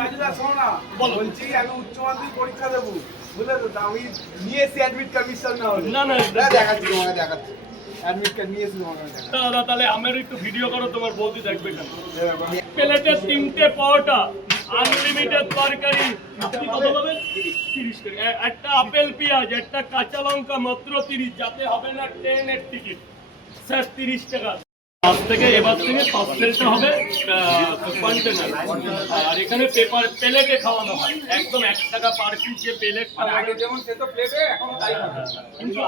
রাজুদা শোনো না, বলছি আমি উচ্চ মাধ্যমিক পরীক্ষা দেবো, বুঝলে তো? আমি নিয়ে এসেছি অ্যাডমিট কার্ড, বিশ্বাস না হলে। না দেখাচ্ছি তোমাকে, দেখাচ্ছি অ্যাডমিট কার্ড নিয়ে এসেছি তোমাকে। দাদা তাহলে আমার একটু ভিডিও করো, তোমার বৌদি দেখবে কেন। প্লেটে 3টে পরোটা, আনলিমিটেড তরকারি, আপনি কত পাবেন? 30 টাকা। একটা আপেল পেঁয়াজ, একটা কাঁচা লঙ্কা, মাত্র 30। যাতে হবে না ট্রেনের টিকিট, স্যার 30 টাকা। আজ থেকে এবার থেকে পার্সেলটা হবে কন্টেনার, আর এখানে পেপার প্লেটে খাওয়ানো হয়। একদম 1 টাকা পার পিস যে প্লেট, আগে যেমন সে তো প্লেটে, এখন তাই হবে। কিন্তু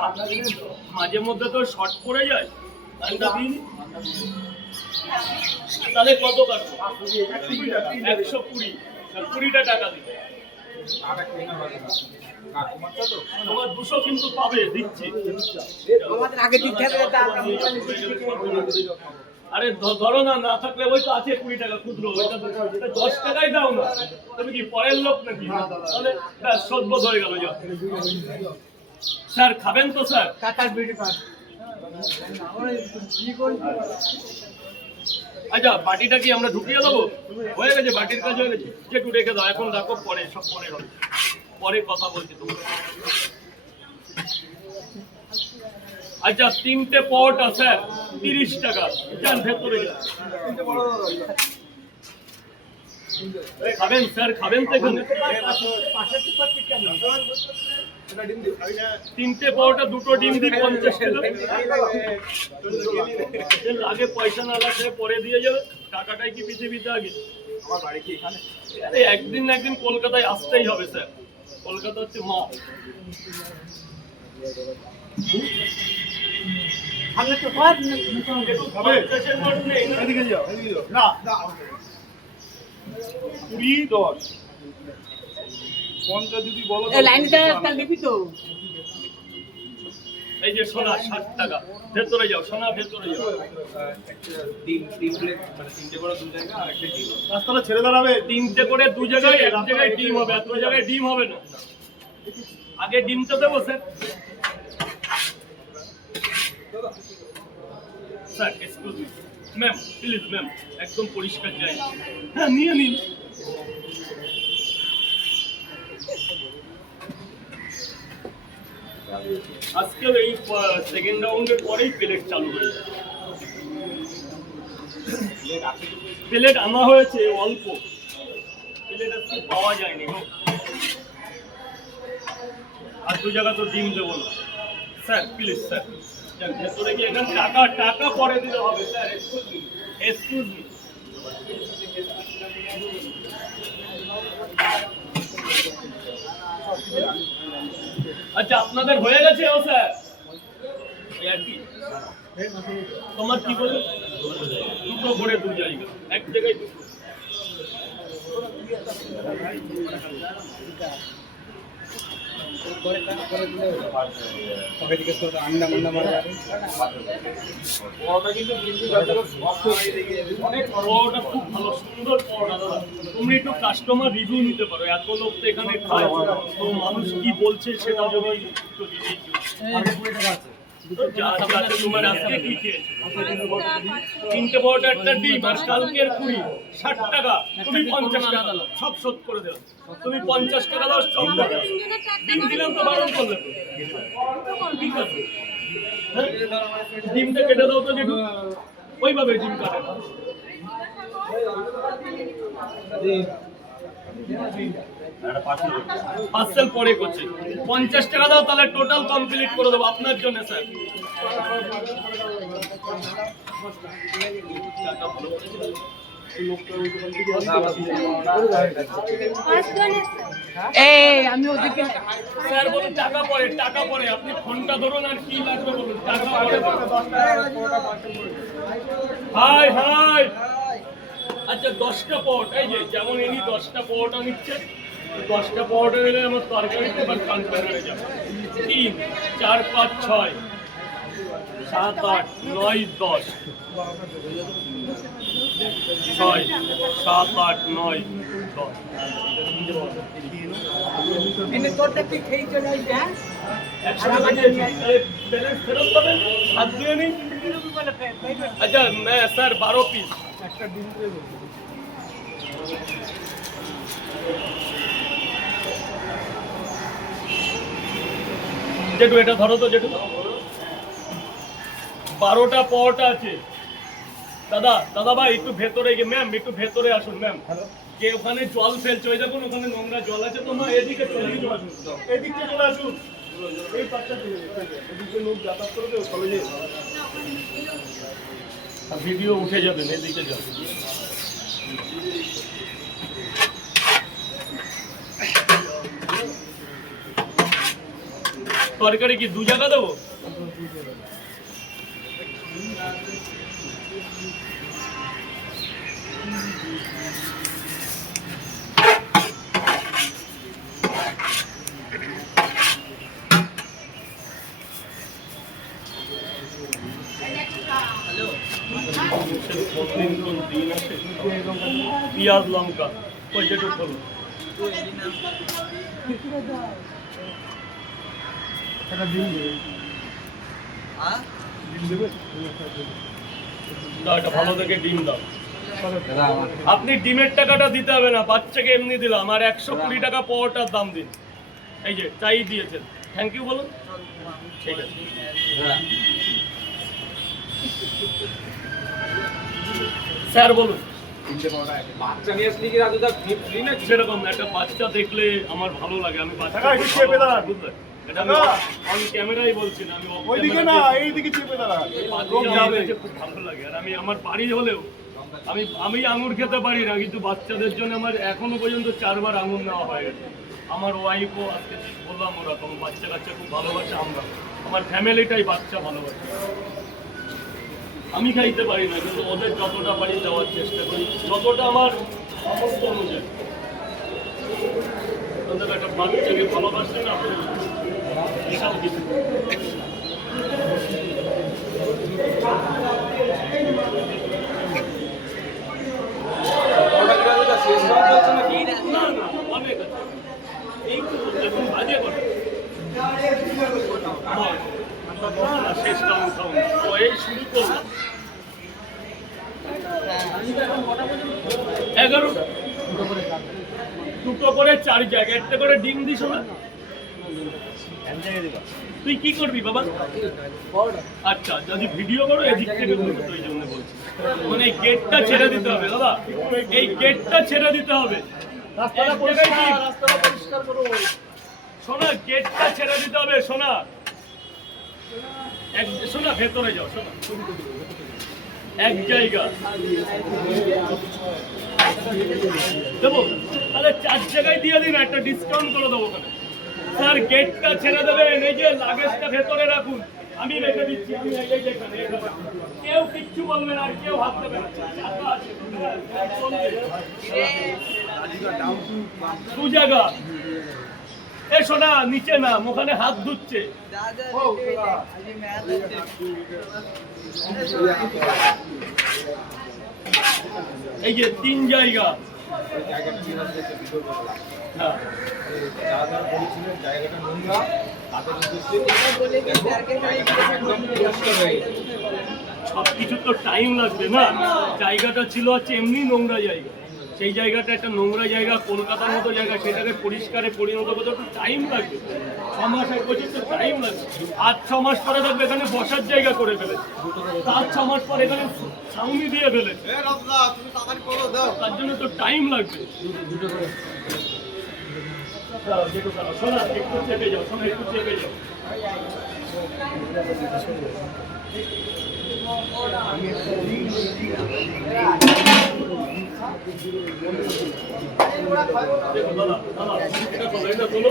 মাঝে মধ্যে তো শর্ট পড়ে যায়। তাহলে কত কাটবো? 120, 20টা টাকা দিবে। তোমার 200 কিন্তু পাবে, দিচ্ছি। আমাদের আগে দিতে হবে। আরে ধরো না, না থাকলে ওই তো আছে 20 টাকা খুচরো, ওইটা 10 টাকাই দাও না। তুমি কি পরের লোক নাকি? তাহলে সদবোধ হয়ে গেল। স্যার খাবেন তো? স্যার আচ্ছা, বাটিটা কি আমরা ঢুকিয়ে দেবো? হয়ে গেছে, বাটির কাজ হয়ে গেছে। যে একটু রেখে দাও, এখন রাখো, পরে সব পরে হবে, পরে কথা বলছি তোমার। আচ্ছা, 3টে পরোটা স্যার 30 টাকা। যান ভেতরে যান। খাবেন স্যার? খাবেন তো এখানে? 3টে পরোটা, 2টো ডিম দিই, 50 টাকা। আগে পয়সা না লাগলে পরে দিয়ে যাবে, টাকাটাই কি পৃথিবীতে আগে? আমার বাড়ি কি এখানে? আরে একদিন না একদিন কলকাতায় আসতেই হবে স্যার। কলকাতা হচ্ছে মা। এদিকে যাও, এদিকে যাও। না, 20, 10, 50 যদি বলো। এই যে সোনা 60 টাকা। ভেতরে যাও সোনা, ভেতরে যাও। তিন প্লেট, মানে 3টে করে 2 জায়গা আর একটা ডিম। রাস্তাটা ছেড়ে দাঁড়াবে। 3টে করে 2 জায়গায়, এক জায়গায় ডিম হবে, আর 2 জায়গায় ডিম হবে না। আগে ডিমটা দেবো sir. Sir excuse me ma'am, please ma'am, একদম পরিষ্কার জায়গা। হ্যাঁ, নিয়ে নিন। আজকেও এই সেকেন্ড রাউন্ডের পরেই প্লেট চালু হয়েছে। প্লেট আনা হয়েছে অল্প, প্লেট আজকে পাওয়া যায়নি গো। আর 2 জায়গা তো ডিম দেবো না স্যার, প্লিজ স্যার। ভেতরে গিয়ে এখানে টাকা পরে দিতে হবে স্যার। Excuse me. আচ্ছা, আপনাদের হয়ে গেছে? ও স্যার, আর কি তোমার কি বলে? 2টো করে 2 জায়গা, এক জায়গায় 2টো। পরোটা খুব ভালো, সুন্দর পরোটা দাদা। তুমি একটু কাস্টমার রিভিউ নিতে পারো, এত লোক তো এখানে খায়, তো মানুষ কি বলছে সেটা যদি একটু রিভিউ। তোমার আজকে কি খেয়েছো? 3টে পরোটা, একটা ডিম, আর কালকের 20, 60 টাকা। তুমি 50 টাকা দাও, সব শোধ করে দেবো। তুমি 50 টাকা দাও, সব টাকা। ডিম দিলাম তো, বারণ করলে তো। ঠিক আছে, ডিমটা কেটে দাও তো, যেটু ওইভাবে ডিম কাটে। পার্সেল পরে করছি। 50 টাকা দাও, তাহলে টোটাল কমপ্লিট করে দেবো আপনার জন্য স্যার। আমি ওদিকে স্যার বলুন টাকা পরে, টাকা পরে। আপনি ফোনটা ধরুন, আর কি লাগবে বলুন, টাকা পরে। High high. আচ্ছা, 10টা পরোটা, এই যে যেমন ইনি 10টা পরোটা নিচ্ছে, 10টা পরোটা নিলে আমার তরকারিতে এবার কন্টেনারে যাবে। 3, 4, 5, 6, 7, 8, 9, 10, 6, 7, 8, 9, 10। তোরটা তুই খেয়ে চলে আসবি। হ্যাঁ, ব্যালেন্স ফেরত পাবেন, হাত দিয়ে নিন। আচ্ছা স্যার, 12 পিস। একটা ডিম যেটু এটা ধরো তো, যেটু 12টা পরোটা আছে। দাদা দাদা ভাই একটু ভেতরে গিয়ে, ম্যাম একটু ভেতরে আসুন ম্যাম। কে ওখানে জল ফেলছে, ওই দেখুন ওখানে নোংরা জল আছে, তো মা এদিকে চলে আসুন, এদিকে চলে আসুন। এই পাশটা দিয়ে এদিকে লোক যাতায়াত করবে কলেজে, ভিডিও উঠে যাবেন, এদিকে যাবেন। তরকারি কি 2 জায়গা দেবো? পিঁয়াজ লঙ্কা ওই যেটুক হলো। দাও এটা ভালো দেখে ডিম দাও। আপনি ডিমের টাকাটা দিতে হবে না, বাচ্চাকে এমনি দিলাম। আর 120 টাকা পরোটার দাম দিন। এই যে চাই দিয়েছেন, থ্যাংক ইউ বলুন। ঠিক আছে স্যার বলুন। বাচ্চা নিয়ে আসলি কি রাজুদা ফ্রি না? সেরকম একটা বাচ্চা দেখলে আমার ভালো লাগে। আমি বাচ্চা বুঝলেন, এটা আমি অন ক্যামেরাই বলছি না, আমি ওইদিকে না, এইদিকে চেপে দাঁড়া। খুব ভালো লাগে। আর আমি আমার বাড়ি হলেও আমি আঙুর খেতে পারি না, কিন্তু বাচ্চাদের জন্য আমার এখনো পর্যন্ত 4 বার আঙুর নেওয়া হয়ে গেছে। আমার ওয়াইফও আজকে বললাম ওরকম বাচ্চা কাচ্চা খুব ভালোবাসে। আমরা আমার ফ্যামিলিটাই বাচ্চা ভালোবাসে। আমি খাইতে পারি না, কিন্তু ওদের যতটা পারি দেওয়ার চেষ্টা করি, যতটা আমার সামর্থ্য অনুযায়ী। ওদের একটা বাচ্চাকে ভালোবাসে না এসব কিছু। অনেক আছে, এই তো এখন বাজে করে শেষ ডাউন খাউন তো এই শুরু করলাম 11টা, 2টো করে 4 জায়গায় 1টা করে ডিম দিস না। তুই কি করবি বাবা? আচ্ছা যদি ভিডিও করো এদিক থেকে বলবো, তো এই জন্য বলছি। মানে এই গেটটা ছেড়ে দিতে হবে দাদা, এই গেটটা ছেড়ে দিতে হবে। রাস্তাটা পরিষ্কার করো সোনা, গেটটা ছেড়ে দিতে হবে সোনা। শোনা ভেতরে যাও, শোনা এক জায়গা দেবো, তাহলে 4 জায়গায় দিয়ে দিন, একটা ডিসকাউন্ট করে দেবো ওখানে। স্যার গেটটা ছেড়ে দেবেন, এই যে লাগেজটা ভেতরে রাখুন, আমি রেখে দিচ্ছি। আমি এই যেখানে কেউ কিচ্ছু বলবে না, আর কেউ হাত দেবে না। 2 জায়গা এ শোনা, নিচে না, ওখানে হাত ধুচ্ছে। এই যে 3 জায়গা। হ্যাঁ সবকিছু তো টাইম লাগবে না। জায়গাটা ছিল হচ্ছে এমনি নোংরা জায়গা, সেই জায়গাটা একটা নোংরা জায়গা, কলকাতার মতো জায়গা, সেটাকে পরিষ্কারে পরিণত করতে একটু টাইম লাগবে। 6 মাস 1 বছর তো টাইম লাগবে। আর 6 মাস পরে দেখবে এখানে বসার জায়গা করে ফেলেছে, তার 6 মাস পরে এখানে ছাউনি দিয়ে ফেলেছে, তার জন্য তো টাইম লাগবে। শোনা একটু চেপে যাও, শোনা একটু চেপে যাও। দেখো দাদা, দাদা এটা তোলো।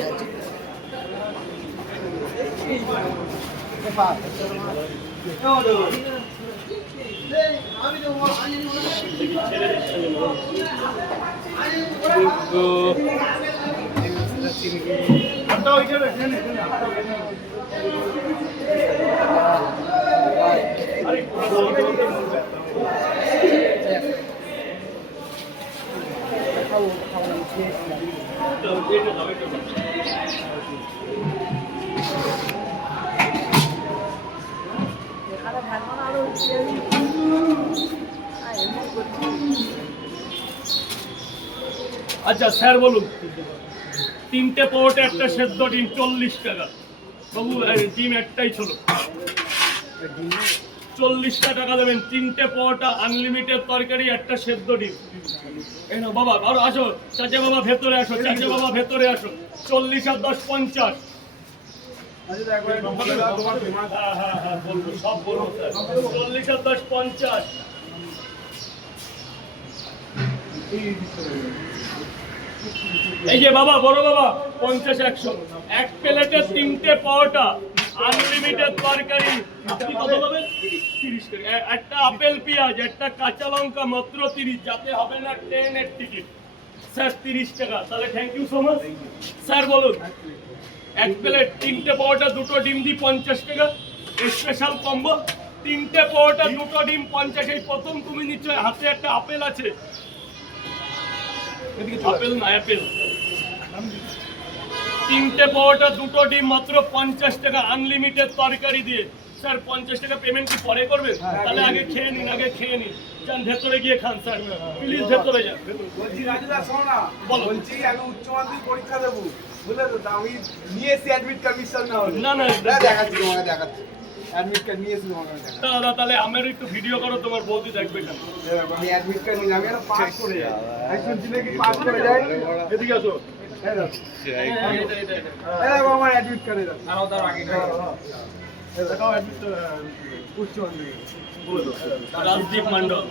আচ্ছা স্যার বলুন, 3টে পরোটা, একটা সেদ্ধ ডিম 40 টাকা। বাবু ডিম একটাই ছিল, 40টা টাকা দেবেন, 3টে পরোটা, আনলিমিটেড তরকারি, একটা সেদ্ধ ডিম। এই নাও বাবা, আরো আসো, চাচা বাবা ভেতরে আসো, চাচা বাবা ভেতরে আসো। 40 আর 10 50। আচ্ছা একবার বলে দাও তোমার তোমার হ্যাঁ বলবো, সব বলবো স্যার। 40 আর 10 50। এই যে বাবা, বড় বাবা, 50 100। এক প্লেটে 3টে পরোটা, আনলিমিটেড তরকারি, আপনি কত পাবেন? 30 করে। একটা আপেল পেঁয়াজ, একটা কাঁচা লঙ্কা, মাত্র 30, যাতে হবে না ট্রেনের টিকিট। স্যার 30 টাকা। তাহলে thank you so much. Sir বলুন, এক প্লেট 3টে পরোটা, 2টো ডিম দিয়ে 50 টাকা, স্পেশাল কম্বো। 3টে পরোটা, 2টো ডিম 50। এই প্রথম তুমি নিশ্চয় হাতে একটা আপেল আছে, আপেল না অ্যাপেল। 3টে পরোটা, 2টো ডিম, মাত্র 50 টাকা, আনলিমিটেড তরকারি দিয়ে। স্যার 50 টাকা পেমেন্ট কি পরে করবেন? তাহলে আগে খেয়ে নিন, আগে খেয়ে নিন। যান ভেতরে গিয়ে খান স্যার, প্লিজ ভেতরে যান। বলছি রাজুদা শোনো না, বলো। বলছি আমি উচ্চ মাধ্যমিক পরীক্ষা দেবো, বুঝলে তো, তা আমি নিয়ে এসছি অ্যাডমিট কার্ড, বিশ্বাস না হলে। না না দেখাচ্ছি তোমাকে, দেখাচ্ছি অ্যাডমিট কার্ড নিয়ে এসছি তোমাকে দেখাচ্ছি। দাদা, তাহলে আমার একটু ভিডিও করো, তোমার বৌদি দেখবে কেন? আমি অ্যাডমিট কার্ড নিয়ে আমি পাস করে যাই, একজন ছিল কি পাস করে যায়। এদিকে আসো। এই দেখো, এটা। এই দেখো আমার অ্যাডমিট কার্ড, এই দেখো। দেখাও অ্যাডমিট উচ্চ মাধ্যমিক বলে দাও। রাজদীপ মন্ডল।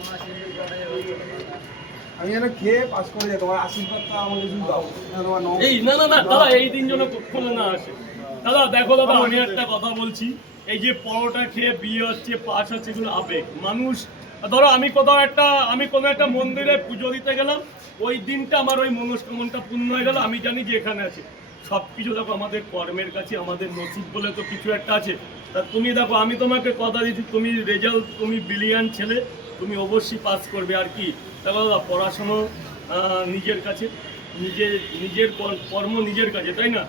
আমি যেন খেয়ে পাস করে যাই, তোমার আশীর্বাদটা আমাকে শুধু দাও, তোমার নম। এই না দাদা, এই দিন যেন কখনো না আসে। দাদা দেখো দাদা, আমি একটা কথা বলছি, এই যে পরোটা খেয়ে বিয়ে হচ্ছে, পাস হচ্ছে, এগুলো আবেগ। মানুষ ধরো আমি কোনো একটা মন্দিরে পুজো দিতে গেলাম, ওই দিনটা আমার ওই মনস্কামনাটা পূর্ণ হয়ে গেল, আমি জানি যে এখানে আছে। সব কিছু দেখো আমাদের কর্মের কাছে, আমাদের নসিব বলে তো কিছু একটা আছে। তা তুমি দেখো, আমি তোমাকে কথা দিচ্ছি, তুমি রেজাল্ট, তুমি ব্রিলিয়ান্ট ছেলে, তুমি অবশ্যই পাস করবে। আর কি দেখো দাদা, পড়াশুনো নিজের কাছে, নিজের কর্ম নিজের কাছে, তাই না?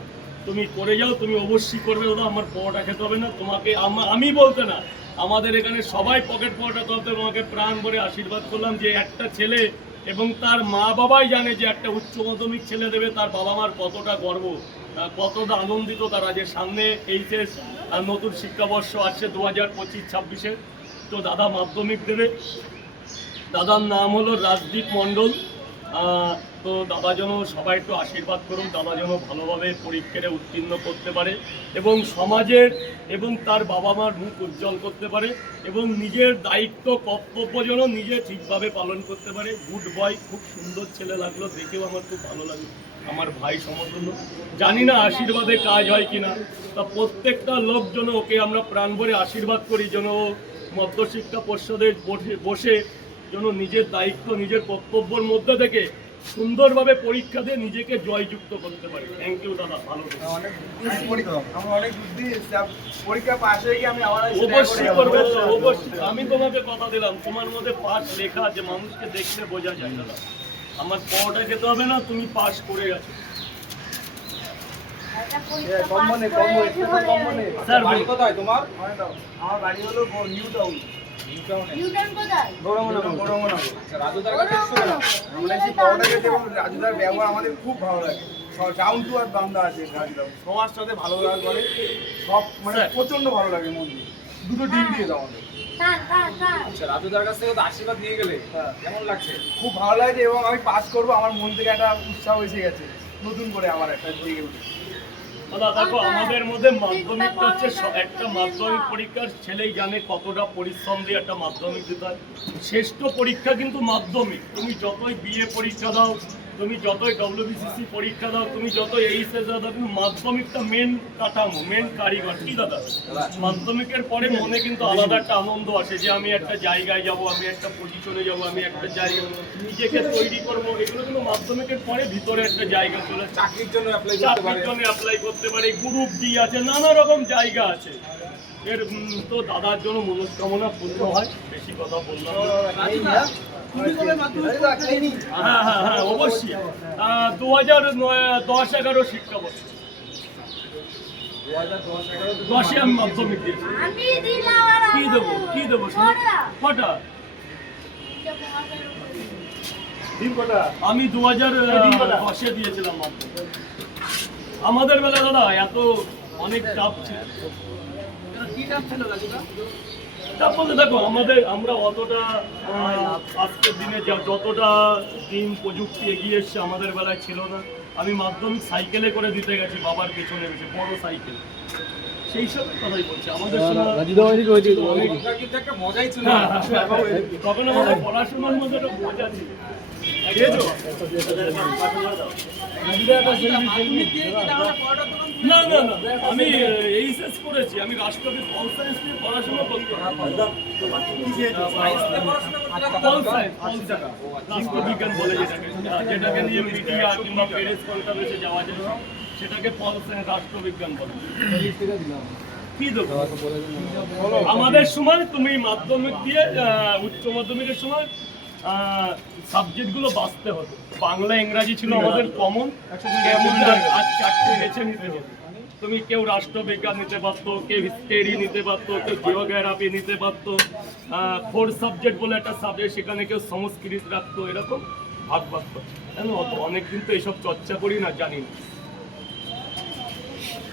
তুমি করে যাও, তুমি অবশ্যই করবে দাদা। আমার পরোটা খেতে হবে না তোমাকে, আমি বলতে না, আমাদের এখানে সবাই পকেট পরোটা করতে তোমাকে প্রাণ ভরে আশীর্বাদ করলাম যে একটা ছেলে এবং তার মা বাবাই জানে যে একটা উচ্চ মাধ্যমিক ছেলে দেবে, তার বাবা মার কতটা গর্ব, কতটা আনন্দিত তারা যে সামনে এইচএস নতুন শিক্ষাবর্ষ আসছে 2025-26-এ। তো দাদা মাধ্যমিক দেবে, দাদার নাম হলো রাজদীপ মণ্ডল। তো দাদা যেন সবাই একটু আশীর্বাদ করুন, দাদা যেন ভালোভাবে পরীক্ষায় উত্তীর্ণ করতে পারে এবং সমাজের এবং তার বাবা মার মুখ উজ্জ্বল করতে পারে এবং নিজের দায়িত্ব কর্তব্য যেন নিজে ঠিকভাবে পালন করতে পারে। গুড বয়, খুব সুন্দর ছেলে লাগলো, দেখেও আমার খুব ভালো লাগলো, আমার ভাই সমতুল্য। জানি না আশীর্বাদে কাজ হয় কিনা, তা প্রত্যেকটা লোক যেন ওকে আমরা প্রাণ ভরে আশীর্বাদ করি, যেন মধ্যশিক্ষা পর্ষদে বসে যেন নিজের দায়িত্ব, নিজের কর্তব্যের মধ্যে থেকে সুন্দরভাবে পরীক্ষা দিয়ে নিজেকে জয়যুক্ত করতে পারে। থ্যাংক ইউ দাদা, ভালো থেকো। অনেক পরীক্ষা, আমার অনেক বুদ্ধি এসছে, পরীক্ষা পাস হয়ে গিয়ে আমি আবার অবশ্যই করবে তো, অবশ্যই। আমি তোমাকে কথা দিলাম, তোমার মধ্যে পাস লেখা আছে, মানুষকে দেখলে বোঝা যায় দাদা। আমার পড়াটা খেতে হবে না, তুমি পাস করে গেছো। স্যার বাড়ি কোথায় তোমার? আমার বাড়ি হলো নিউ টাউন। রাজুদার ব্যবহার আমাদের খুব ভালো লাগে, ডাউন টু আর্থ বান্দা আছে রাজুদা, সবার সাথে ভালো ব্যবহার করে, সব মানে প্রচন্ড ভালো লাগে। মন দিয়ে 2টো ডিম দিয়ে দাও আমাদের। আচ্ছা, রাজুদার কাছ থেকে তো আশীর্বাদ নিয়ে গেলে কেমন লাগছে? খুব ভালো লাগছে এবং আমি পাস করবো, আমার মন থেকে একটা উৎসাহ এসে গেছে, নতুন করে আমার একটা জেগে উঠে। দাদা দেখো, আমাদের মধ্যে মাধ্যমিকটা হচ্ছে একটা মাধ্যমিক পরীক্ষার ছেলেই জানে কতটা পরিশ্রম দিয়ে একটা মাধ্যমিক দিতে হয়। শ্রেষ্ঠ পরীক্ষা কিন্তু মাধ্যমিক। তুমি যতই বিএ পরীক্ষা দাও, তুমি যতই WBCC পরীক্ষা দাও, তুমি যতই এইচএস দাও, কিন্তু মাধ্যমিকটা মেন কাঠামো, মেন কারিগর। কি দাদা, মাধ্যমিকের পরে মনে কিন্তু আলাদা একটা আনন্দ আসে যে আমি একটা জায়গায় যাব, আমি একটা পজিশনে যাব, আমি একটা জায়গা নিজেকে তৈরি করবো। এগুলো কিন্তু মাধ্যমিকের পরে ভিতরে একটা জায়গা চলে আসে। চাকরির জন্য অ্যাপ্লাই করতে পারে, চাকরির জন্য অ্যাপ্লাই করতে পারে, গ্রুপ ডি আছে, নানা রকম জায়গা আছে। এর তো দাদার জন্য মনস্কামনা পূর্ণ হয়, বেশি কথা বললাম না। হ্যাঁ অবশ্যই। 2010-11 শিক্ষাবর্ষ 10-এ আমি মাধ্যমিক দিয়েছি। কি দেবো কটা? ডিম কটা? আমি 2010-এ দিয়েছিলাম মাধ্যমিক। আমাদের বেলা দাদা এত অনেক চাপ ছিল। কি নাম ছিল রাজুদা? চাপ বলতে দেখো আমরা অতটা আজকের দিনে যতটা দিন প্রযুক্তি এগিয়ে এসছে আমাদের বেলায় ছিল না। আমি মাধ্যমিক সাইকেলে করে দিতে গেছি বাবার পেছনে বসে, বড় সাইকেল। সেই সব কথাই বলছি আমাদের সময় অনেক ওটা কিন্তু একটা মজাই ছিল। হ্যাঁ, তখন আমাদের পড়াশোনার মধ্যে একটা মজা ছিল। না না না, আমি এইচএস করেছি, আমি রাষ্ট্রবিজ্ঞান পল সায়েন্স নিয়ে পড়াশোনা করতাম। পল সায়েন্স রাষ্ট্রবিজ্ঞান বলে যেটাকে নিয়ে মিডিয়া কিংবা প্রেস কনফারেন্সে যাওয়া যায় সেটাকে পল সায়েন্স রাষ্ট্রবিজ্ঞান বলে। কি দেবো আমাদের সময় তুমি মাধ্যমিক দিয়ে উচ্চ মাধ্যমিকের সময় সাবজেক্টগুলো বাঁচতে হতো। বাংলা ইংরাজি ছিল আমাদের কমন, আর চারটে বেছে নিতে হতো। তুমি কেউ রাষ্ট্রবিজ্ঞান নিতে পারতো, কেউ হিস্ট্রি নিতে পারতো, কেউ জিওগ্রাফি নিতে পারতো, ফোর্থ সাবজেক্ট বলে একটা সাবজেক্ট সেখানে কেউ সংস্কৃত রাখতো, এরকম ভাগ ভাগ করতো। জানো অত অনেকদিন তো এইসব চর্চা করি না, জানি না।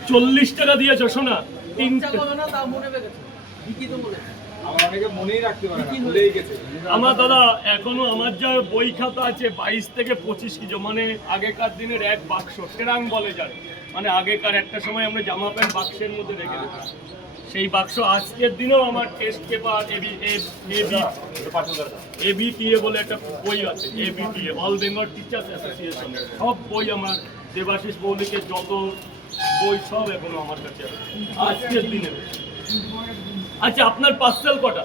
40 টাকা দিয়েছো শোনা, তিনটা না তা মনে রেখেছে। কি তো মনে? আমার অনেকে মনেই রাখতে পারে না, ভুলেই গেছে। আমার দাদা এখনো আমার যা বই খাতা আছে 22 থেকে 25 কিলো, মানে আগেকার দিনের এক বাক্স ট্রাং বলে যায়, মানে আগেকার একটা সময় আমরা জামা প্যান্ট বাক্সের মধ্যে রেখে দিতাম। সেই বাক্স আজকের দিনেও আমার টেস্ট পেপার এবিটিএ বলে একটা বই আছে, ABTA all Bengal teachers association, সব বই আমার দেবাশিস মৌলিকের যত বই সব এখনো আমার কাছে আছে আজকের দিনে। আচ্ছা, আপনার পার্সেল কটা?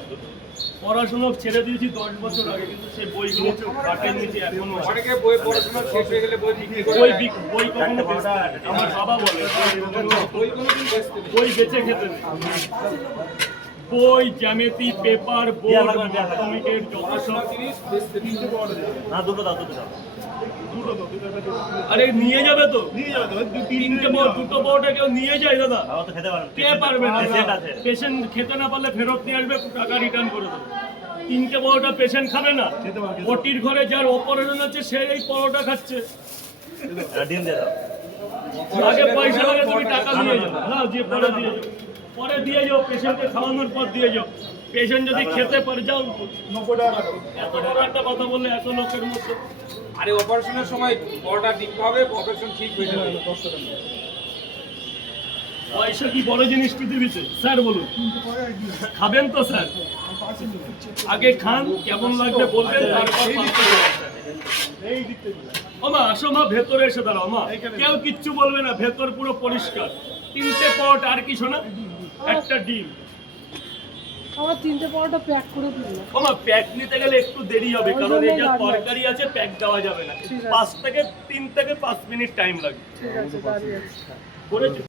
পড়াশোনা ছেড়ে দিয়েছি 10 বছর আগে, কিন্তু সেই বইগুলো কাটের নিচে এখনো আছে। অনেকে বই পড়াশোনা শেষ হয়ে গেলে বই বিক্রি করে দেয়। বই কখনো বেচতে নেই। আমার বাবা বলে বই কোনোদিন বেচতে নেই। বই বেচে খেতে নেই। বই, জ্যামিতি, পেপার, বোর্ড, মাধ্যমিকের যত সব জিনিস বেচতে নেই। আরে নিয়ে যাবে তো, তিনটে বোর্ড, দুটো বোর্ডে কেউ নিয়ে যায় দাদা, কে পারবে না? পেশেন্ট খেতে না পারলে ফেরত নিয়ে আসবে, টাকা রিটার্ন করে দেবে। তিনটে পরোটা পেশেন্ট খাবে না, ওটির ঘরে যার অপারেশন আছে সে এই পরোটা খাচ্ছে। আগে পয়সা লাগে তুমি টাকা দিয়ে যাও, হ্যাঁ দিয়ে পরে দিয়ে যাও, পরে দিয়ে যাও, পেশেন্টকে খাওয়ানোর পর দিয়ে যাও। পেশেন্ট যদি খেতে পারে যাও 90 টাকা। এত বড় একটা কথা বললে এত লোকের মধ্যে। আরে অপারেশনের সময় বড়টা দিতে হবে, অপারেশন ঠিক হয়ে যাবে। পয়সা কি বড় জিনিস পৃথিবীতে? স্যার বলুন, খাবেন তো স্যার? আগে খান, কেমন লাগবে বলবেন, তারপর ওমা আসো মা, ভেতরে এসে দাঁড়াও মা, কেউ কিচ্ছু বলবে না, ভেতর পুরো পরিষ্কার। 3টে পট আর কি শোনা, একটা ডিম। আমার 3টে পরোটা প্যাক করে দিন। ওমা প্যাক নিতে গেলে একটু দেরি হবে, কারণ এই যা তরকারি আছে প্যাক দেওয়া যাবে না। 3 থেকে 5 মিনিট টাইম লাগে। ঠিক আছে, দাঁড়িয়ে আছি। করেছি।